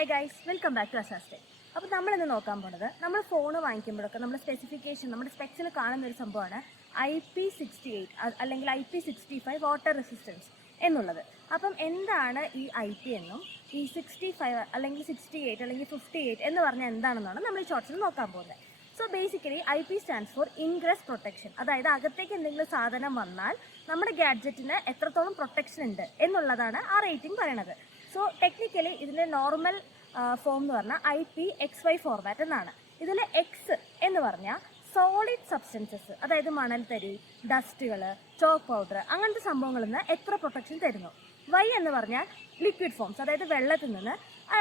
Hi guys, welcome back to അസാസ്റ്റേ. അപ്പോൾ നമ്മളിന്ന് നോക്കാൻ പോകുന്നത് നമ്മൾ ഫോൺ വാങ്ങിക്കുമ്പോഴൊക്കെ നമ്മൾ സ്പെസിഫിക്കേഷൻ നമ്മുടെ സ്പെക്സിൽ കാണുന്ന ഒരു സംഭവമാണ് IP68 അല്ലെങ്കിൽ IP65 വാട്ടർ റെസിസ്റ്റൻസ് എന്നുള്ളത്. അപ്പം എന്താണ് ഈ IP എന്നും ഈ 65 അല്ലെങ്കിൽ 68 അല്ലെങ്കിൽ 58 എന്ന് പറഞ്ഞാൽ എന്താണെന്നാണ് നമ്മൾ ഈ ഷോർട്സിൽ നോക്കാൻ പോകുന്നത്. So basically IP stands for ingress protection. അതായത് അകത്തേക്ക് എന്തെങ്കിലും സാധനം വന്നാൽ നമ്മുടെ ഗാഡ്ജറ്റിന് എത്രത്തോളം പ്രൊട്ടക്ഷൻ ഉണ്ട് എന്നുള്ളതാണ് ആ റേറ്റിംഗ് പറയണത്. സോ ടെക്നിക്കലി ഇതിൻ്റെ നോർമൽ ഫോം എന്ന് പറഞ്ഞാൽ IPXY ഫോർമാറ്റ് എന്നാണ്. ഇതിൽ എക്സ് എന്ന് പറഞ്ഞാൽ സോളിഡ് സബ്സ്റ്റൻസസ്, അതായത് മണൽത്തരി, ഡസ്റ്റുകൾ, ചോക്ക് പൗഡർ, അങ്ങനത്തെ സംഭവങ്ങളിൽ നിന്ന് എത്ര പ്രൊട്ടക്ഷൻ തരുന്നു. Y എന്ന് പറഞ്ഞാൽ ലിക്വിഡ് ഫോംസ്, അതായത് വെള്ളത്തിൽ നിന്ന്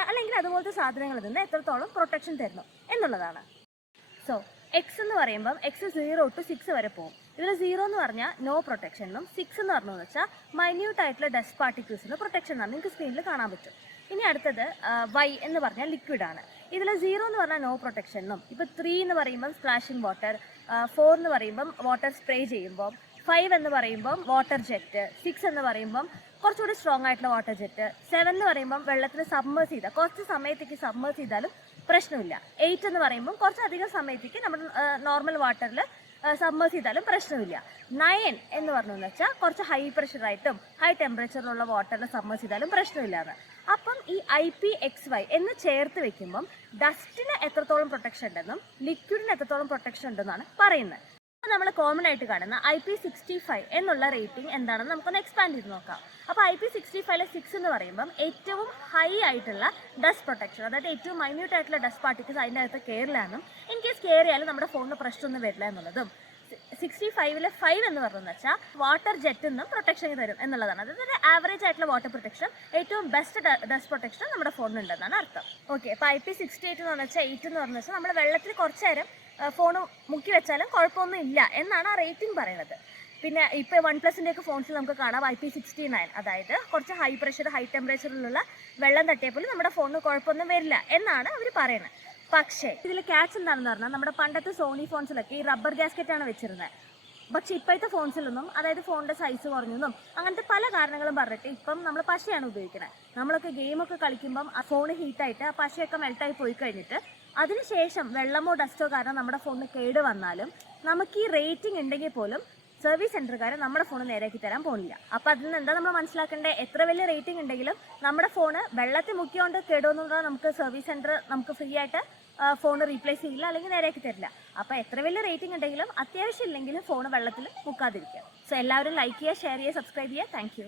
അല്ലെങ്കിൽ അതുപോലത്തെ സാധനങ്ങളിൽ നിന്ന് എത്രത്തോളം പ്രൊട്ടക്ഷൻ തരുന്നു എന്നുള്ളതാണ്. സോ എക്സ് എന്ന് പറയുമ്പം എക്സ് 0 to 6 വരെ പോകും. ഇതിൽ 0 എന്ന് പറഞ്ഞാൽ നോ പ്രൊട്ടക്ഷൻ എന്നും 6 എന്ന് പറഞ്ഞതെന്ന് വെച്ചാൽ മൈന്യൂട്ട് ആയിട്ടുള്ള ഡസ്റ്റ് പാർട്ടിക്കിൾസിന് പ്രൊട്ടക്ഷൻ എന്നാണ് നിങ്ങൾക്ക് സ്ക്രീനിൽ കാണാൻ പറ്റും. ഇനി അടുത്തത് Y എന്ന് പറഞ്ഞാൽ ലിക്വിഡ് ആണ്. ഇതിൽ 0 എന്ന് പറഞ്ഞാൽ നോ പ്രൊട്ടക്ഷൻ എന്നും, ഇപ്പോൾ 3 എന്ന് പറയുമ്പം സ്പ്ലാഷിംഗ് വാട്ടർ, 4 എന്ന് പറയുമ്പം വാട്ടർ സ്പ്രേ ചെയ്യുമ്പം, 5 എന്ന് പറയുമ്പം വാട്ടർ ജെറ്റ്, 6 എന്ന് പറയുമ്പം കുറച്ചുകൂടി സ്ട്രോങ് ആയിട്ടുള്ള വാട്ടർ ജെറ്റ്, 7 എന്ന് പറയുമ്പം വെള്ളത്തിൽ സബ്മേഴ്സ് ചെയ്താൽ കുറച്ച് സമയത്തേക്ക് സബ്മേഴ്സ് ചെയ്താലും പ്രശ്നമില്ല, 8 എന്ന് പറയുമ്പം കുറച്ചധികം സമയത്തേക്ക് നമ്മൾ നോർമൽ വാട്ടറിൽ സബ്മേഴ്സ് ചെയ്താലും പ്രശ്നമില്ല, 9 എന്ന് പറഞ്ഞതെന്ന് വെച്ചാൽ കുറച്ച് ഹൈ പ്രഷറായിട്ടും ഹൈ ടെമ്പറേച്ചറിലുള്ള വാട്ടറിൽ സബ്മേഴ്സ് ചെയ്താലും പ്രശ്നമില്ലാന്ന്. അപ്പം ഈ IPXY എന്ന് ചേർത്ത് വെക്കുമ്പം ഡസ്റ്റിന് എത്രത്തോളം പ്രൊട്ടക്ഷൻ ഉണ്ടെന്നും ലിക്വിഡിന് എത്രത്തോളം പ്രൊട്ടക്ഷൻ ഉണ്ടെന്നാണ് പറയുന്നത്. അപ്പോൾ നമ്മൾ കോമൺ ആയിട്ട് കാണുന്ന IP65 എന്നുള്ള റേറ്റിംഗ് എന്താണെന്ന് നമുക്കൊന്ന് എക്സ്പാൻഡ് ചെയ്ത് നോക്കാം. അപ്പോൾ IP65 6 എന്ന് പറയുമ്പം ഏറ്റവും ഹൈ ആയിട്ടുള്ള ഡസ്റ്റ് പ്രൊട്ടക്ഷൻ, അതായത് ഏറ്റവും മൈന്യൂട്ട് ആയിട്ടുള്ള ഡസ്റ്റ് പാർട്ടിക്കിൾസ് അതിൻ്റെ അകത്ത് കയറില്ലാന്നും ഇൻ കേസ് കയറിയാലും നമ്മുടെ ഫോണിന് പ്രശ്നമൊന്നും വരില്ല എന്നുള്ളതും, 65 5 എന്ന് പറഞ്ഞതെന്ന് വെച്ചാൽ വാട്ടർ ജെറ്റിൽ നിന്നും പ്രൊട്ടക്ഷൻ തരും എന്നുള്ളതാണ്. അതായത് ആവറേജ് ആയിട്ടുള്ള വാട്ടർ പ്രൊട്ടക്ഷൻ, ഏറ്റവും ബെസ്റ്റ് ഡസ്റ്റ് പ്രൊട്ടക്ഷൻ നമ്മുടെ ഫോണിനുണ്ടെന്നാണ് അർത്ഥം. ഓക്കെ, അപ്പോൾ IP68 എന്ന് പറഞ്ഞാൽ 8 എന്ന് പറഞ്ഞാൽ നമ്മൾ വെള്ളത്തിൽ കുറച്ച് നേരം ഫോൺ മുക്കി വെച്ചാലും കുഴപ്പമൊന്നും ഇല്ല എന്നാണ് ആ റേറ്റിംഗ് പറയുന്നത്. പിന്നെ ഇപ്പോൾ OnePlusൻ്റെ ഒക്കെ ഫോൺസിൽ നമുക്ക് കാണാം IP69, അതായത് കുറച്ച് ഹൈ പ്രഷർ ഹൈ ടെമ്പറേച്ചറിലുള്ള വെള്ളം തട്ടിയപ്പോൾ നമ്മുടെ ഫോണിന് കുഴപ്പമൊന്നും വരില്ല എന്നാണ് അവർ പറയുന്നത്. പക്ഷേ ഇതിൽ ക്യാച്ച് എന്താണെന്ന് പറഞ്ഞാൽ നമ്മുടെ പണ്ടത്തെ സോണി ഫോൺസിലൊക്കെ ഈ റബ്ബർ ഗ്യാസ്കറ്റാണ് വെച്ചിരുന്നത്. പക്ഷെ ഇപ്പോഴത്തെ ഫോൺസിലൊന്നും, അതായത് ഫോണിൻ്റെ സൈസ് കുറഞ്ഞെന്നും അങ്ങനത്തെ പല കാരണങ്ങളും പറഞ്ഞിട്ട് ഇപ്പം നമ്മൾ പശയാണ് ഉപയോഗിക്കുന്നത്. നമ്മളൊക്കെ ഗെയിമൊക്കെ കളിക്കുമ്പം ആ ഫോൺ ഹീറ്റായിട്ട് ആ പശയൊക്കെ മെൽട്ടായി പോയി കഴിഞ്ഞിട്ട് അതിനുശേഷം വെള്ളമോ ഡസ്റ്റോ കാരണം നമ്മുടെ ഫോണിന് കേട് വന്നാലും നമുക്ക് ഈ റേറ്റിംഗ് ഉണ്ടെങ്കിൽ പോലും സർവീസ് സെൻറ്ററുകാർ നമ്മുടെ ഫോൺ നേരെയാക്കി തരാൻ പോകുന്നില്ല. അപ്പോൾ അതിൽ നിന്ന് എന്താ നമ്മൾ മനസ്സിലാക്കേണ്ടത്? എത്ര വലിയ റേറ്റിംഗ് ഉണ്ടെങ്കിലും നമ്മുടെ ഫോണ് വെള്ളത്തിൽ മുക്കിയോണ്ട് കേടുവെന്നുള്ളത് നമുക്ക് സർവീസ് സെൻറ്റർ നമുക്ക് ഫ്രീ ആയിട്ട് ഫോൺ റീപ്ലേസ് ചെയ്യില്ല അല്ലെങ്കിൽ നേരെയാക്കി തരില്ല. അപ്പോൾ എത്ര വലിയ റേറ്റിംഗ് ഉണ്ടെങ്കിലും അത്യാവശ്യം ഇല്ലെങ്കിലും ഫോൺ വെള്ളത്തിൽ മുക്കാതിരിക്കുക. സോ എല്ലാവരും ലൈക്ക് ചെയ്യുക, ഷെയർ ചെയ്യുക, സബ്സ്ക്രൈബ് ചെയ്യുക. Thank you.